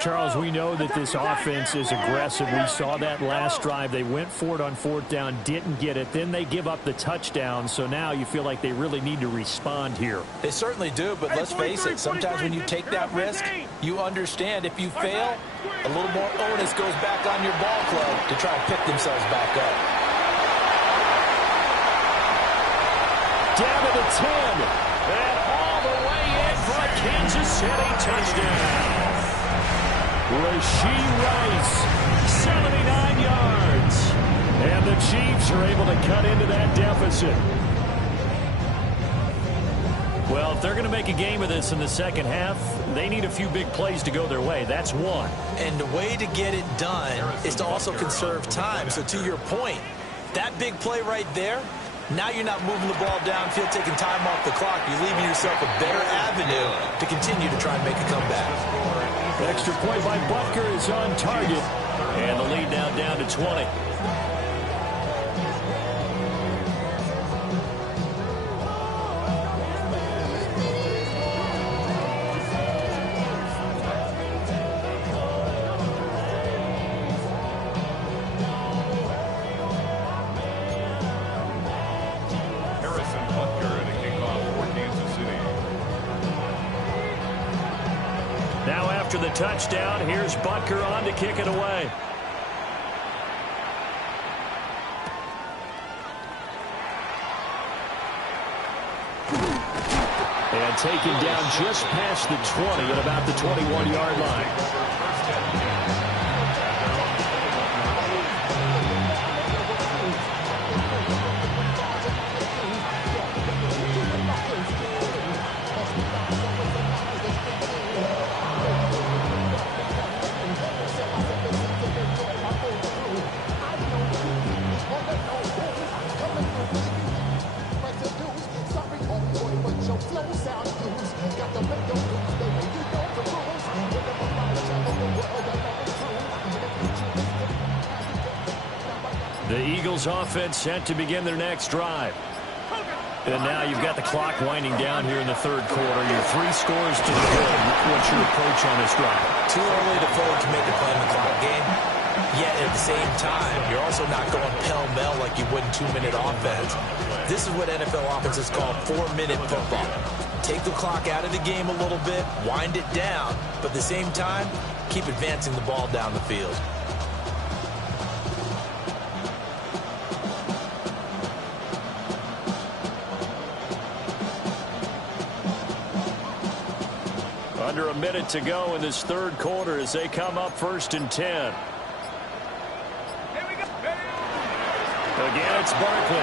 Charles, we know that this offense is aggressive. We saw that last drive. They went for it on 4th down, didn't get it. Then they give up the touchdown. So now you feel like they really need to respond here. They certainly do, but let's face it, sometimes when you take that risk, you understand if you fail, a little more onus goes back on your ball club to try to pick themselves back up. Down to the 10. And all the way in for a Kansas City touchdown. Rashee Rice, 79 yards. And the Chiefs are able to cut into that deficit. Well, if they're going to make a game of this in the second half, they need a few big plays to go their way. That's one. And the way to get it done is to also conserve time. So to your point, That big play right there, now you're not moving the ball downfield, taking time off the clock. You're leaving yourself a better avenue to continue to try and make a comeback. Extra point by Butker is on target. And the lead now down to 20. Now after the touchdown, here's Butker on to kick it away. And taken down just past the 20 at about the 21-yard line. The Eagles offense set to begin their next drive. And now you've got the clock winding down here in the third quarter. Your 3 scores to the good. What's your approach on this drive? Too early to forward to make a play in the clock game. Yet at the same time, you're also not going pell-mell like you would in 2-minute offense. This is what NFL offenses call 4-minute football. Take the clock out of the game a little bit, wind it down, but at the same time, keep advancing the ball down the field. Under a minute to go in this third quarter as they come up 1st and 10. Again, it's Barkley.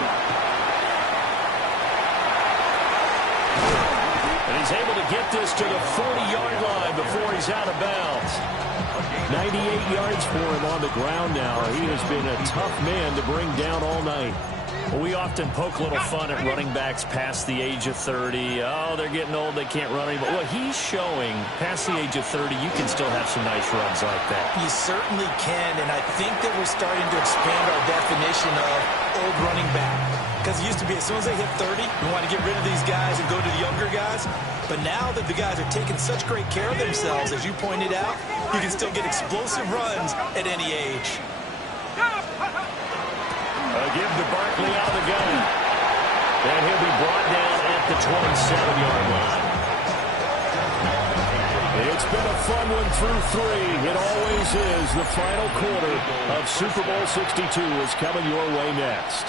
And he's able to get this to the 40-yard line before he's out of bounds. 98 yards for him on the ground now. He has been a tough man to bring down all night. Well, we often poke a little fun at running backs past the age of 30. Oh, they're getting old, they can't run anymore. Well, he's showing past the age of 30, you can still have some nice runs like that. You certainly can, and I think that we're starting to expand our definition of old running back. Because it used to be as soon as they hit 30, we want to get rid of these guys and go to the younger guys. But now that the guys are taking such great care of themselves, as you pointed out, you can still get explosive runs at any age. Give to Barkley out of the gun. And he'll be brought down at the 27-yard line. It's been a fun one through 3. It always is. The final quarter of Super Bowl 62 is coming your way next.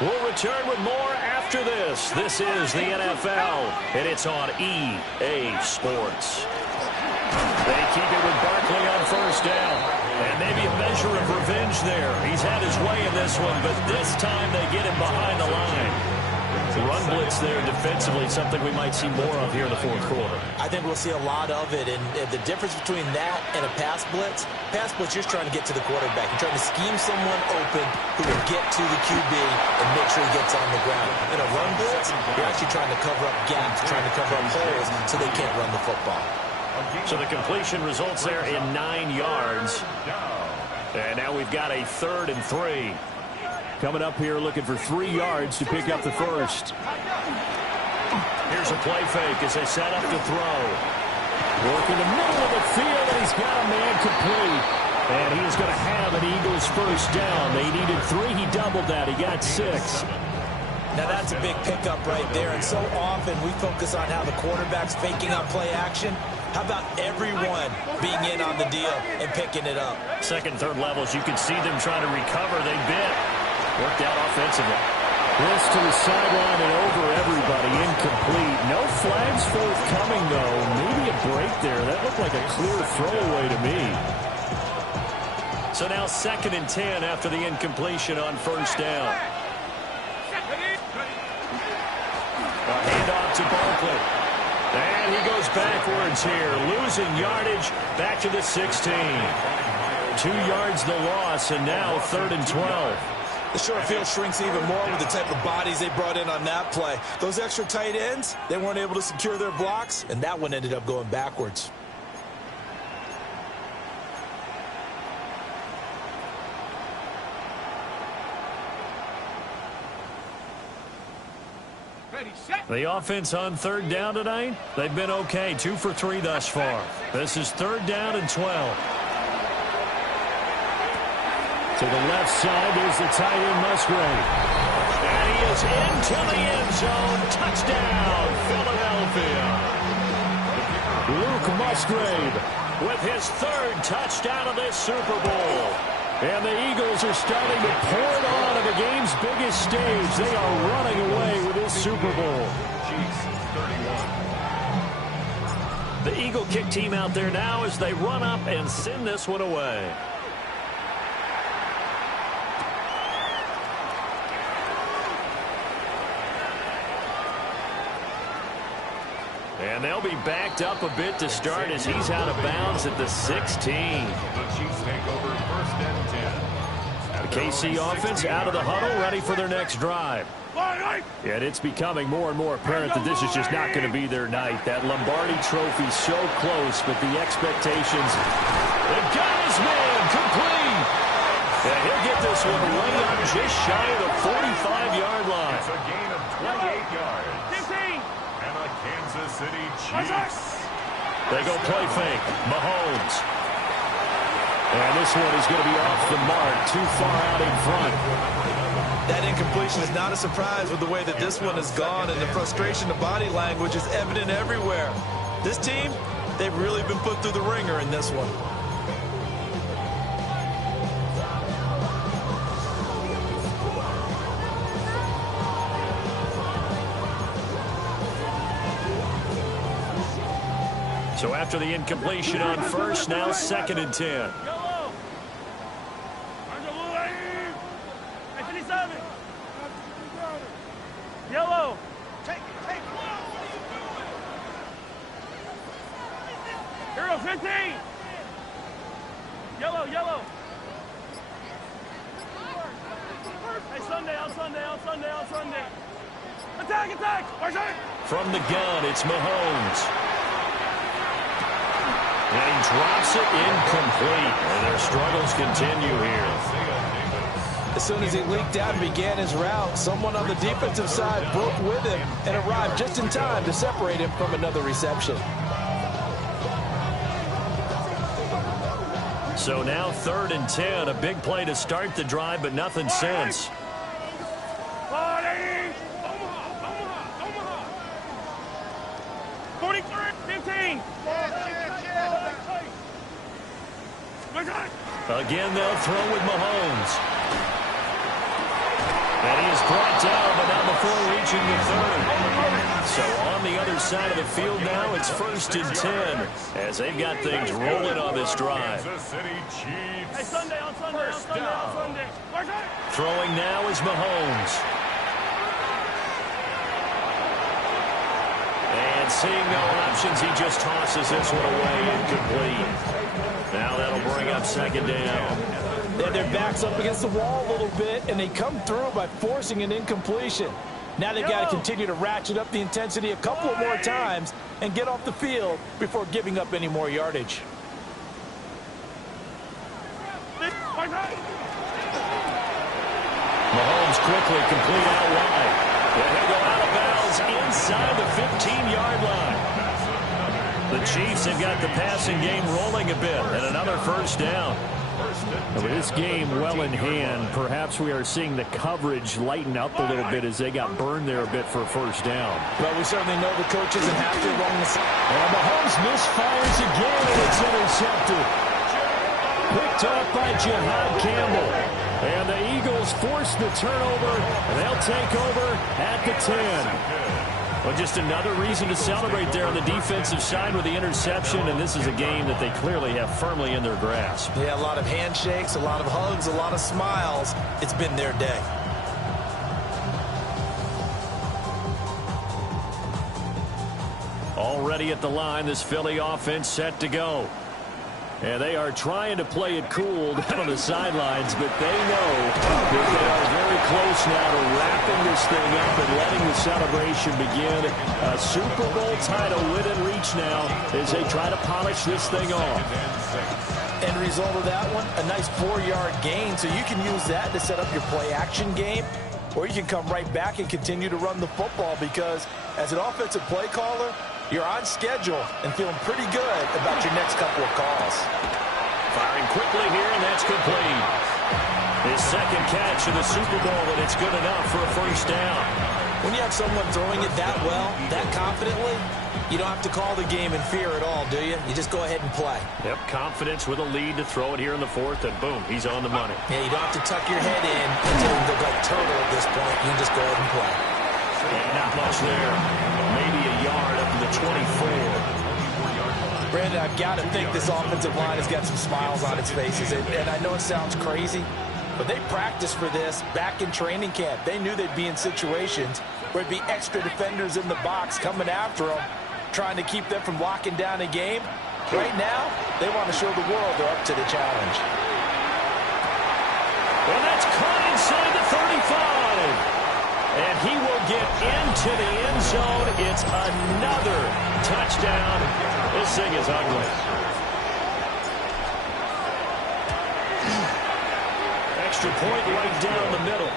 We'll return with more after this. This is the NFL, and it's on EA Sports. They keep it with Barkley on 1st down. And maybe a measure of revenge there. He's had his way in this one, but this time they get him behind the line. The run blitz there defensively, something we might see more of here in the fourth quarter. I think we'll see a lot of it, and the difference between that and a pass blitz, you're just trying to get to the quarterback. You're trying to scheme someone open who will get to the QB and make sure he gets on the ground. In a run blitz, you're actually trying to cover up gaps, trying to cover up holes so they can't run the football. So the completion results there in 9 yards. And now we've got a 3rd and 3. Coming up here looking for 3 yards to pick up the first. Here's a play fake as they set up to throw. Working the middle of the field, and he's got a man complete. And he's going to have an Eagles first down. They needed 3. He doubled that. He got 6. Now that's a big pickup right there. And so often we focus on how the quarterback's faking up play action. How about everyone being in on the deal and picking it up? Second, third levels, you can see them trying to recover. They bit. Worked out offensively. This to the sideline and over everybody. Incomplete. No flags forthcoming, though. Maybe a break there. That looked like a clear throwaway to me. So now 2nd and 10 after the incompletion on 1st down. A handoff to Barkley. And he goes backwards here, losing yardage back to the 16. 2 yards the loss, and now 3rd and 12. The short field shrinks even more with the type of bodies they brought in on that play. Those extra tight ends, they weren't able to secure their blocks, and that one ended up going backwards. The offense on third down tonight, they've been okay. 2 for 3 thus far. This is 3rd down and 12. To the left side, there's the tight end, Musgrave. And he is into the end zone. Touchdown, Philadelphia. Luke Musgrave with his 3rd touchdown of this Super Bowl. And the Eagles are starting to pour it on at the game's biggest stage. They are running away with this Super Bowl. The Eagle kick team out there now as they run up and send this one away. And they'll be backed up a bit to start as he's out of bounds at the 16. The Chiefs take over 1st and 10. The KC offense out of the huddle, ready for their next drive. And it's becoming more and more apparent that this is just not going to be their night. That Lombardi trophy so close, but the expectations. They've got his man complete. And he'll get this one way up just shy of the 45-yard line. It's a gain of 28 yards. 15. And a Kansas City Chiefs. They go play fake. Mahomes. And this one is going to be off the mark, too far out in front. That incompletion is not a surprise with the way that this one has gone, and the frustration, the body language is evident everywhere. This team, they've really been put through the ringer in this one. So after the incompletion on first, now 2nd and 10. Yellow. Take. Hero 15. Yellow. Hey, Sunday. Attack. From the gun, it's Mahomes. And he drops it incomplete. And their struggles continue here. As soon as he leaked out and began his route, someone on the defensive side broke with him and arrived just in time to separate him from another reception. So now 3rd and 10. A big play to start the drive, but nothing since. 43, 15. Again, they'll throw with Mahomes. And he is brought down, but not before reaching the 3rd. So on the other side of the field now, it's 1st and 10 as they've got things rolling on this drive. Kansas City Chiefs. Hey, Sunday. Throwing now is Mahomes. And seeing no options, he just tosses this one away incomplete. Now that'll bring up 2nd down. They had their backs up against the wall a little bit, and they come through by forcing an incompletion. Now they've got to continue to ratchet up the intensity a couple of more times and get off the field before giving up any more yardage. Mahomes quickly complete out wide. And he'll go out of bounds inside the 15-yard line. The Chiefs have got the passing game rolling a bit, and another 1st down. With this game well in hand, perhaps we are seeing the coverage lighten up a little bit as they got burned there a bit for a 1st down. Well, we certainly know the coaches and have to run the side. And Mahomes misfires again, and it's intercepted. Picked up by Jihad Campbell. And the Eagles force the turnover, and they'll take over at the 10. Well, just another reason to celebrate there on the defensive side with the interception, and this is a game that they clearly have firmly in their grasp. Yeah, a lot of handshakes, a lot of hugs, a lot of smiles. It's been their day. Already at the line, this Philly offense set to go. And they are trying to play it cool down on the sidelines, but they know that they are very close now to wrapping this thing up and letting the celebration begin. A Super Bowl title within reach now as they try to polish this thing off. End result of that one, a nice 4-yard gain, so you can use that to set up your play-action game, or you can come right back and continue to run the football because as an offensive play caller, you're on schedule and feeling pretty good about your next couple of calls. Firing quickly here, and that's complete. His second catch in the Super Bowl, and it's good enough for a first down. When you have someone throwing it that well, that confidently, you don't have to call the game in fear at all, do you? You just go ahead and play. Yep, confidence with a lead to throw it here in the fourth, and boom, he's on the money. Yeah, you don't have to tuck your head in until you look like turtle at this point. You can just go ahead and play. And not much there. Maybe a yard up to the 24. Brandon, I've got to think this offensive line has got some smiles on its faces. And I know it sounds crazy, but they practiced for this back in training camp. They knew they'd be in situations where it'd be extra defenders in the box coming after them, trying to keep them from locking down a game. Right now, they want to show the world they're up to the challenge. Well, that's caught inside the 35. And he will get into the end zone. It's another touchdown. This thing is ugly. Extra point right down the middle.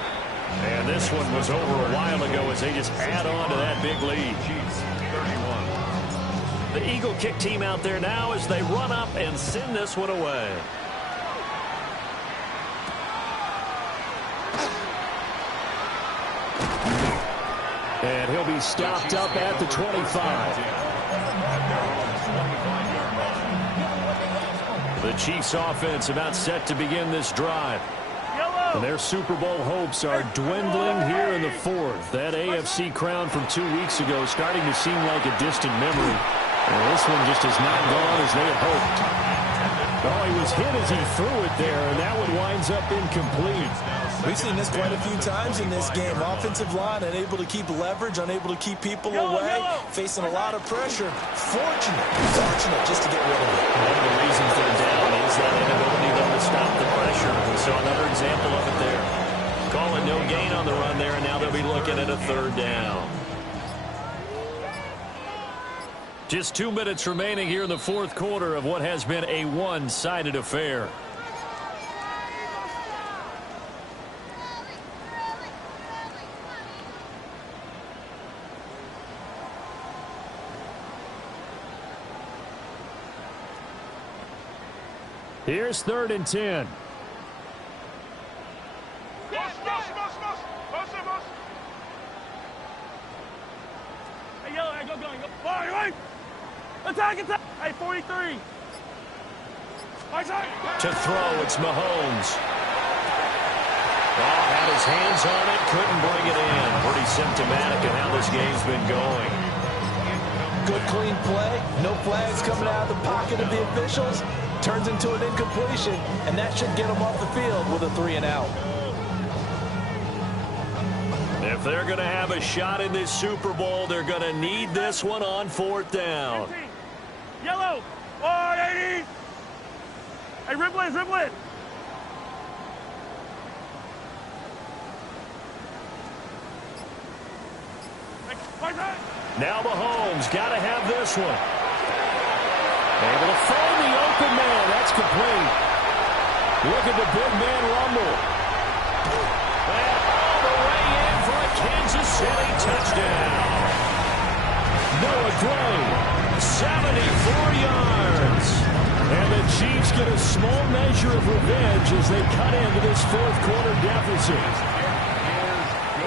And this one was over a while ago as they just add on to that big lead. 31. The Eagle kick team out there now as they run up and send this one away. And he'll be stopped up at the 25. The Chiefs offense about set to begin this drive. And their Super Bowl hopes are dwindling here in the fourth. That AFC crown from 2 weeks ago starting to seem like a distant memory. And this one just has not gone as they had hoped. Oh, he was hit as he threw it there, and that one winds up incomplete. We've seen this quite a few times in this game. Offensive line unable to keep leverage, unable to keep people away, facing a lot of pressure. Fortunate just to get rid of it. One of the reasons they're down is that inability to stop the pressure. We saw another example of it there. Calling no gain on the run there, and now they'll be looking at a third down. Just 2 minutes remaining here in the fourth quarter of what has been a one-sided affair. Here's 3rd and 10. Hey, yellow, hey, go. Right. Attack. Hey, 43. Right side. To throw, it's Mahomes. Oh, had his hands on it, couldn't bring it in. Pretty symptomatic of how this game's been going. Good, clean play. No flags coming out of the pocket of the officials. Turns into an incompletion, and that should get them off the field with a 3-and-out. If they're going to have a shot in this Super Bowl, they're going to need this one on 4th down. Yellow. 180. Hey, Riblet. Now Mahomes got to have this one. Able to find the open man. That's complete. Look at the big man rumble. And all the way in for a Kansas City touchdown. Noah Gray, 74 yards. And the Chiefs get a small measure of revenge as they cut into this fourth quarter deficit.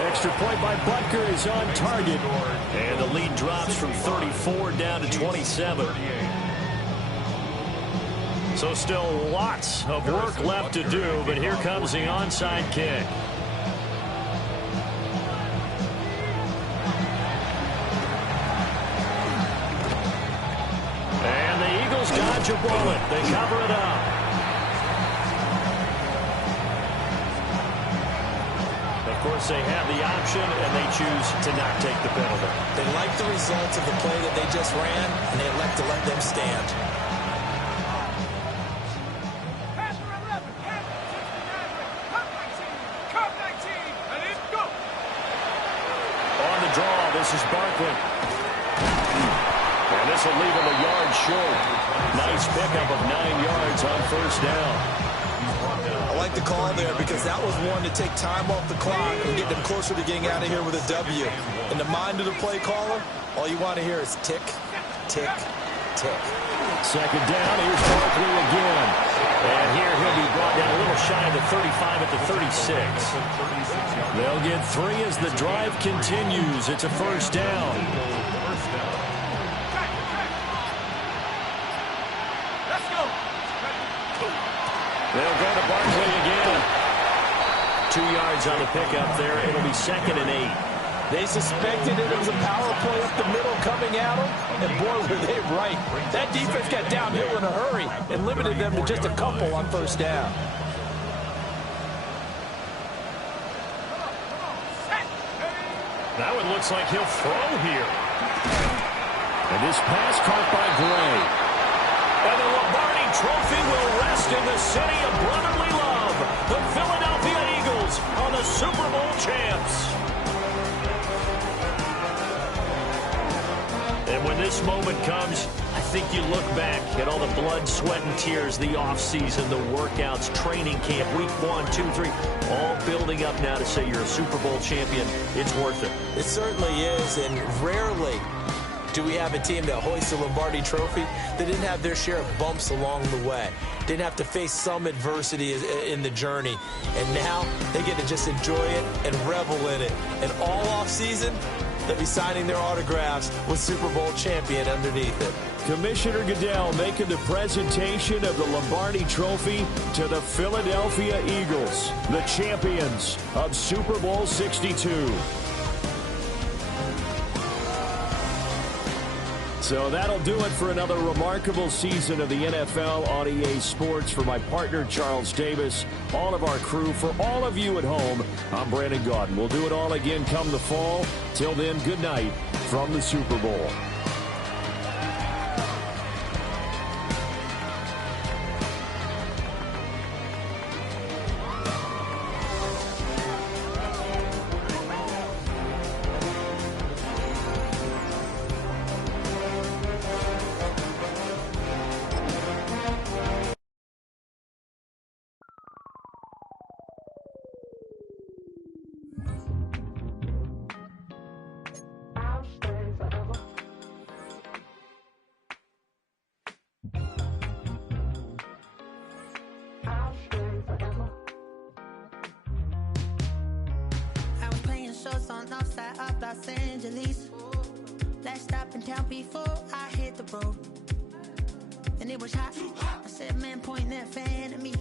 Extra point by Butker is on target. And the lead drops from 34 down to 27. So still lots of work left to do, but here comes the onside kick. And the Eagles dodge a bullet. They cover it up. Of course, they have the option, and they choose to not take the penalty. They like the results of the play that they just ran, and they elect to let them stand. this is Barkley. And this will leave him a yard short. Nice pickup of 9 yards on first down. I like the call there because that was one to take time off the clock and get them closer to getting out of here with a W. In the mind of the play caller, all you want to hear is tick, tick, tick. Second down, here's Barkley again. And here he'll be brought down a little shy of the 35 at the 36. They'll get 3 as the drive continues. It's a first down. Let's go. They'll go to Barkley again. 2 yards on the pickup there. It'll be 2nd and 8. They suspected it was a power play up the middle coming at them, and boy, were they right. That defense got downhill in a hurry and limited them to just a couple on first down. That one looks like he'll throw here. And this pass caught by Gray. And the Lombardi Trophy will rest in the city of brotherly love. The Philadelphia Eagles are the Super Bowl champs. And when this moment comes, I think you look back at all the blood, sweat, and tears, the offseason, the workouts, training camp, week 1, 2, 3, all building up now to say you're a Super Bowl champion. It's worth it. It certainly is, and rarely do we have a team that hoists the Lombardi Trophy that didn't have their share of bumps along the way, didn't have to face some adversity in the journey, and now they get to just enjoy it and revel in it. And all offseason, they'll be signing their autographs with Super Bowl champion underneath it. Commissioner Goodell making the presentation of the Lombardi Trophy to the Philadelphia Eagles, the champions of Super Bowl 62. So that'll do it for another remarkable season of the NFL on EA Sports. For my partner, Charles Davis, all of our crew, for all of you at home, I'm Brandon Gaudin. We'll do it all again come the fall. Till then, good night from the Super Bowl. On north side of Los Angeles. Last stop in town before I hit the road. And it was hot. I said, man, point that fan at me,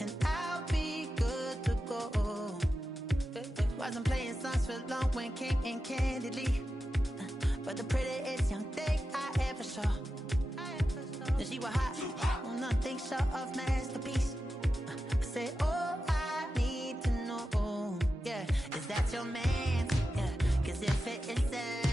and I'll be good to go. Wasn't playing songs for long when King and Candidly, but the prettiest young thing I ever saw. And she was hot. On nothing short of masterpiece. I said, oh, I need to know. Yeah, is that your man? Yeah, cause if it isn't,